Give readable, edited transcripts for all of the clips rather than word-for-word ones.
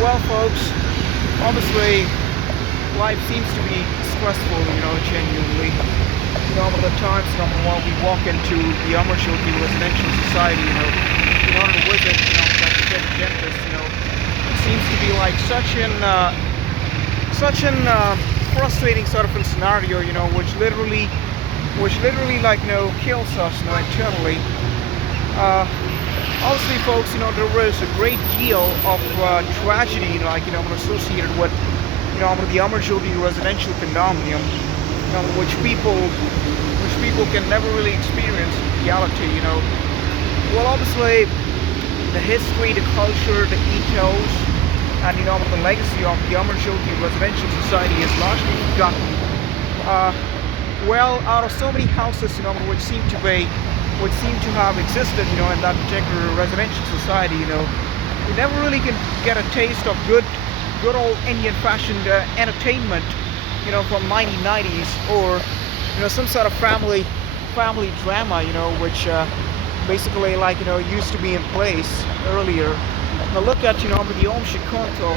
Well, folks, obviously life seems to be stressful, genuinely. All the times, while we walk into the Amarjyoti Residential Society, in order to visit, Dr. Ted Dentist, it seems to be like such an frustrating sort of a scenario, which literally like, kills us, internally. Uh, Obviously, folks, there is a great deal of tragedy, associated with, with the Amarjyoti residential condominium, which people can never really experience in reality. Well, obviously, the history, the culture, the ethos, and the legacy of the Amarjyoti Residential Society is largely forgotten. Uh, well, out of so many houses, which seem to have existed, in that particular residential society, we never really can get a taste of good old Indian-fashioned entertainment, from 1990s, or some sort of family drama, which basically like used to be in place earlier. Now look at the Om Shikonto.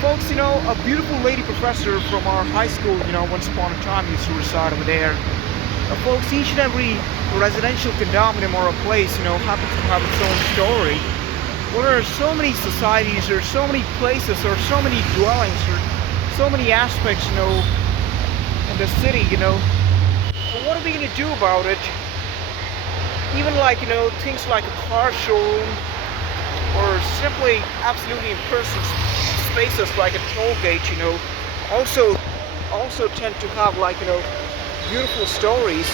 Folks, a beautiful lady professor from our high school, once upon a time used to reside over there. Folks, each and every residential condominium or a place, happens to have its own story. Well, there are so many societies, there are so many places, there are so many dwellings, there are so many aspects, in the city, But what are we going to do about it? Even like, things like a car showroom, or simply absolutely impersonal spaces like a toll gate, also tend to have like, beautiful stories.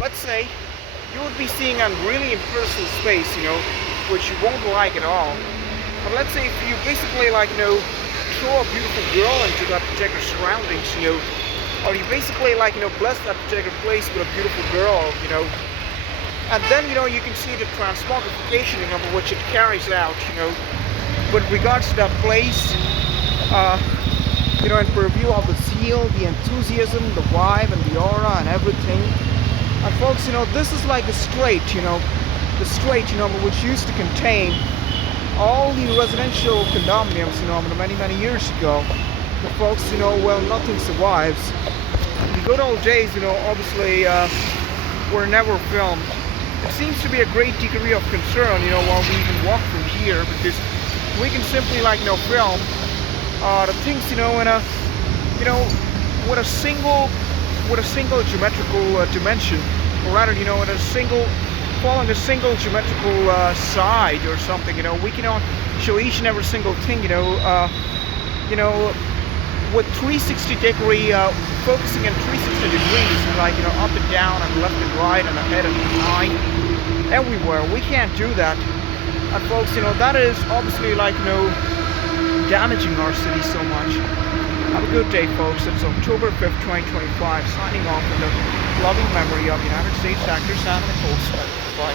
Let's say you would be seeing a really impersonal space, which you won't like at all. But let's say if you basically like, throw a beautiful girl into that particular surroundings, or you basically like, bless that particular place with a beautiful girl, and then, you can see the transmogrification, which it carries out, with regards to that place, and purview of the zeal, the enthusiasm, the vibe, and the aura, and everything. And folks, this is like the strait, which used to contain all the residential condominiums, many, many years ago. But folks, well, nothing survives. The good old days, obviously, were never filmed. It seems to be a great degree of concern, while we even walk through here, because we can simply, like, film the things, in a, with a single geometrical dimension, or rather, following a single geometrical side or something. We cannot show each and every single thing, with 360 degree, focusing in 360 degrees, like, up and down and left and right and ahead and behind, everywhere. We can't do that. And folks, that is obviously like, damaging our city so much. Have a good day, folks. It's October 5th, 2025, signing off in the loving memory of United States actor Sam Nicole Smith. Bye.